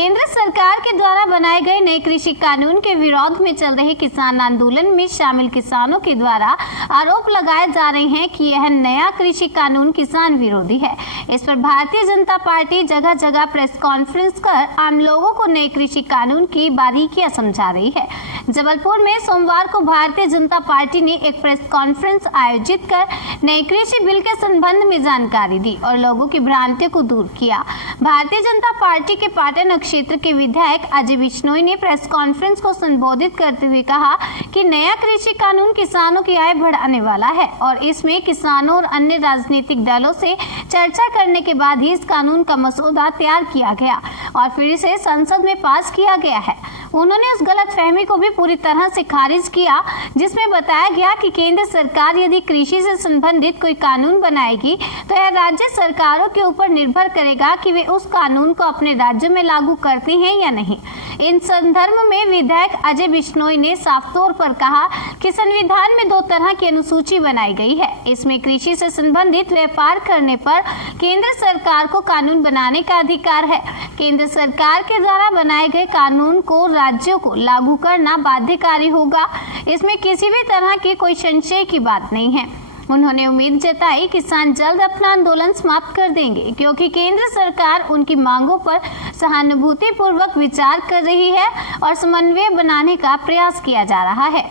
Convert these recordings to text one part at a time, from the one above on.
केंद्र सरकार के द्वारा बनाए गए नए कृषि कानून के विरोध में चल रहे किसान आंदोलन में शामिल किसानों के द्वारा आरोप लगाए जा रहे हैं कि यह नया कृषि कानून किसान विरोधी है। इस पर भारतीय जनता पार्टी जगह जगह प्रेस कॉन्फ्रेंस कर आम लोगों को नए कृषि कानून की बारीकियां समझा रही है। जबलपुर में सोमवार को भारतीय जनता पार्टी ने एक प्रेस कॉन्फ्रेंस आयोजित कर नए कृषि बिल के संबंध में जानकारी दी और लोगों की भ्रांतियों को दूर किया। भारतीय जनता पार्टी के पाटन क्षेत्र के विधायक अजय बिश्नोई ने प्रेस कॉन्फ्रेंस को संबोधित करते हुए कहा कि नया कृषि कानून किसानों की आय बढ़ाने वाला है और इसमें किसानों और अन्य राजनीतिक दलों से चर्चा करने के बाद ही इस कानून का मसौदा तैयार किया गया और फिर इसे संसद में पास किया गया है। उन्होंने उस गलतफहमी को भी पूरी तरह से खारिज किया जिसमें बताया गया कि केंद्र सरकार यदि कृषि से संबंधित कोई कानून बनाएगी तो यह राज्य सरकारों के ऊपर निर्भर करेगा कि वे उस कानून को अपने राज्य में लागू करती हैं या नहीं। इन संदर्भ में विधायक अजय बिश्नोई ने साफ तौर पर कहा कि संविधान में 2 तरह की अनुसूची बनाई गई है। इसमें कृषि से संबंधित व्यापार करने पर केंद्र सरकार को कानून बनाने का अधिकार है। केंद्र सरकार के द्वारा बनाए गए कानून को राज्यों को लागू करना बाध्यकारी होगा। इसमें किसी भी तरह की कोई संशय की बात नहीं है। उन्होंने उम्मीद जताई किसान जल्द अपना आंदोलन समाप्त कर देंगे क्योंकि केंद्र सरकार उनकी मांगों पर सहानुभूतिपूर्वक विचार कर रही है और समन्वय बनाने का प्रयास किया जा रहा है।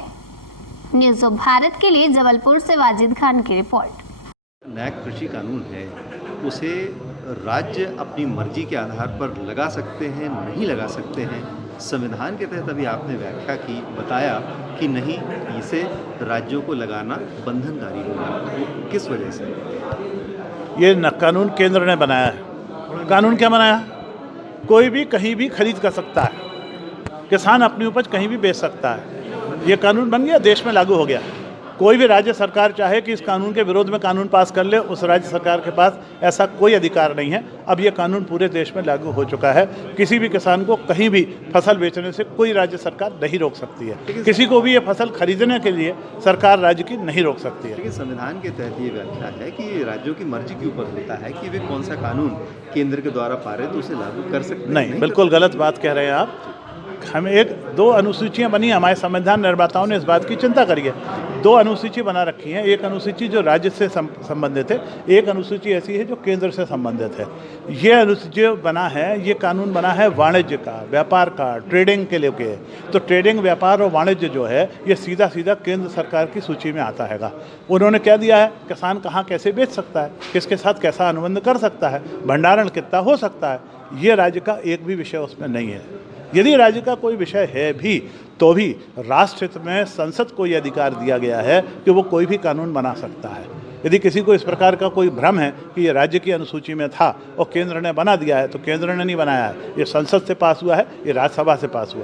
न्यूज़ ऑफ भारत के लिए जबलपुर से वाजिद खान की रिपोर्ट। नया कृषि कानून है उसे राज्य अपनी मर्जी के आधार पर लगा सकते हैं, नहीं लगा सकते हैं। संविधान के तहत अभी आपने व्याख्या की, बताया कि नहीं, इसे राज्यों को लगाना बंधनकारी होगा। किस वजह से ये कानून केंद्र ने बनाया है? कानून क्या बनाया? कोई भी कहीं भी खरीद कर सकता है, किसान अपनी उपज कहीं भी बेच सकता है। ये कानून बन गया, देश में लागू हो गया। कोई भी राज्य सरकार चाहे कि इस कानून के विरोध में कानून पास कर ले, उस राज्य सरकार के पास ऐसा कोई अधिकार नहीं है। अब ये कानून पूरे देश में लागू हो चुका है। किसी भी किसान को कहीं भी फसल बेचने से कोई राज्य सरकार नहीं रोक सकती है। किसी को भी ये फसल खरीदने के लिए सरकार राज्य की नहीं रोक सकती है। लेकिन संविधान के तहत ये व्याख्या है कि राज्यों की मर्जी के ऊपर होता है कि वे कौन सा कानून केंद्र के द्वारा पारित उसे लागू कर सकते हैं। नहीं, बिल्कुल गलत बात कह रहे हैं आप। हमें 1-2 अनुसूचियां बनी, हमारे संविधान निर्माताओं ने इस बात की चिंता करी है। 2 अनुसूची बना रखी हैं। एक अनुसूची जो राज्य से संबंधित है, एक अनुसूची ऐसी है जो केंद्र से संबंधित है। ये अनुसूची बना है, ये कानून बना है वाणिज्य का, व्यापार का, ट्रेडिंग के लिए। तो ट्रेडिंग, व्यापार और वाणिज्य जो है ये सीधा सीधा केंद्र सरकार की सूची में आता है। उन्होंने क्या दिया है, किसान कहाँ कैसे बेच सकता है, किसके साथ कैसा अनुबंध कर सकता है, भंडारण कितना हो सकता है, ये राज्य का एक भी विषय उसमें नहीं है। यदि राज्य का कोई विषय है भी तो भी राष्ट्र हित में संसद को यह अधिकार दिया गया है कि वो कोई भी कानून बना सकता है। यदि किसी को इस प्रकार का कोई भ्रम है कि ये राज्य की अनुसूची में था और केंद्र ने बना दिया है, तो केंद्र ने नहीं बनाया है। ये संसद से पास हुआ है, ये राज्यसभा से पास हुआ है।